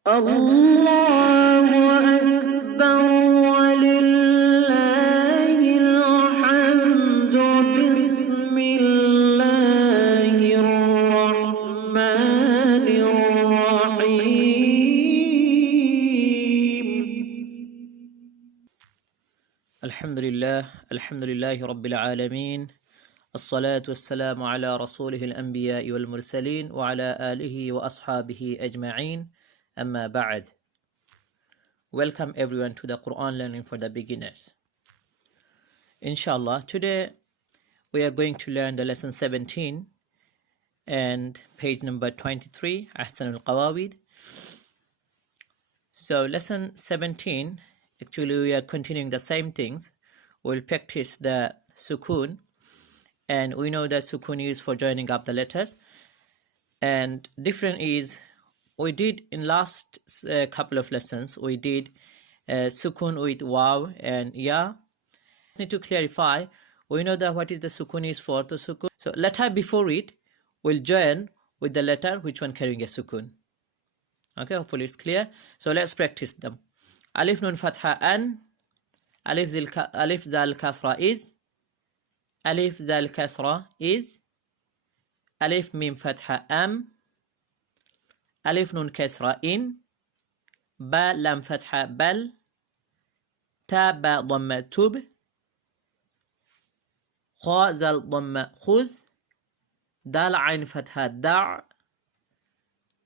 الله أكبر ولله الحمد بسم الله الرحمن الرحيم الحمد لله رب العالمين. الصلاة والسلام على رسوله الأنبياء والمرسلين وعلى آله وأصحابه أجمعين. أما بعد. Welcome everyone to the Quran learning for the beginners. Inshallah, today we are going to learn the lesson 17 and page number 23, Ahsan al-Qawawid. So lesson 17, actually we are continuing the same things. We'll practice the sukun, and we know that sukun is for joining up the letters, and different is we did in last couple of lessons we did sukun with waw and ya. Need to clarify, we know that what is the sukun is for the sukun, so letter before it will join with the letter which one carrying a sukun. Okay, hopefully it's clear. So let's practice them. Alif nun fatha an, alif zal kasra is, alif zal kasra is, alif mim fatha am, alif nun kasra in, ba lam fatha bal, ta ba dhamma tub, kha zal dhamma khuz, dal ain fatha da',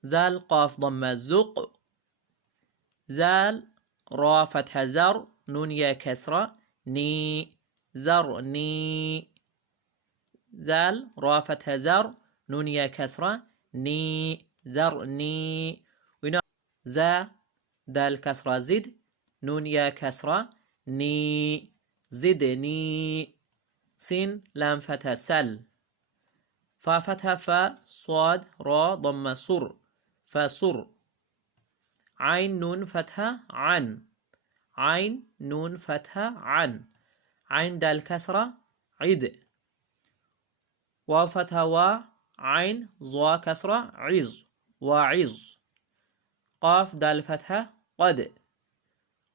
zal qaf dhamma zuq, zal ra fatha zar, nun ya kasra ni, zar ni, zal ra fatha zar, nun ya kasra ni, zar ni. We know za dal kasra zid, nun ya kasra ni, zidni. sin lam fatha sal, fa fatha fa, صاد را ضم sur, فسر. عين نون فتحة عن, عين نون فتحة عن, عين دال كسرة عد, واو فتحة و, عين ضا كسرة عز, وعز. قاف دال فتحة قد,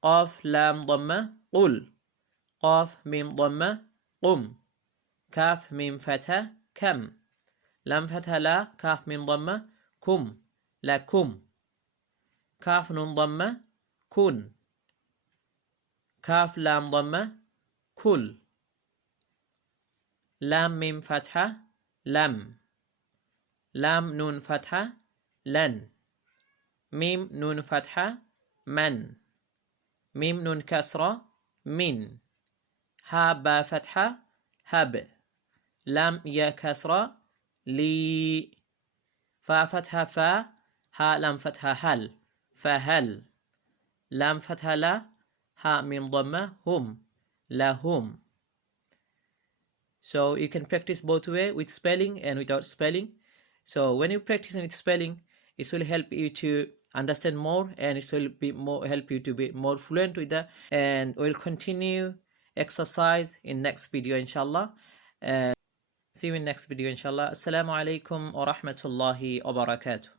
قاف لام ضمة قل, قاف ميم ضمة قم, كاف ميم فتحة كم, لام فتحة لا, كاف ميم ضمة كم, لكم. كاف نون ضمة كن, كاف لام ضمة كل, لام ميم فتحة لم, لام نون فتحة لن, ميم نون فتحة من, ميم نون كسرة من, ها با فتحة هب, لام يا كسرة لي, فا فتحة فا, ها لام فتحة هل, فهل. لام فتحة لا, ها ميم ضمة هم, لهم. So you can practice both way, with spelling and without spelling. So when you practice with spelling, it will help you to understand more, and it will be more help you to be more fluent with that. And we'll continue exercise in next video inshallah. See you in next video inshallah. Assalamu alaikum wa rahmatullahi wa barakatuh.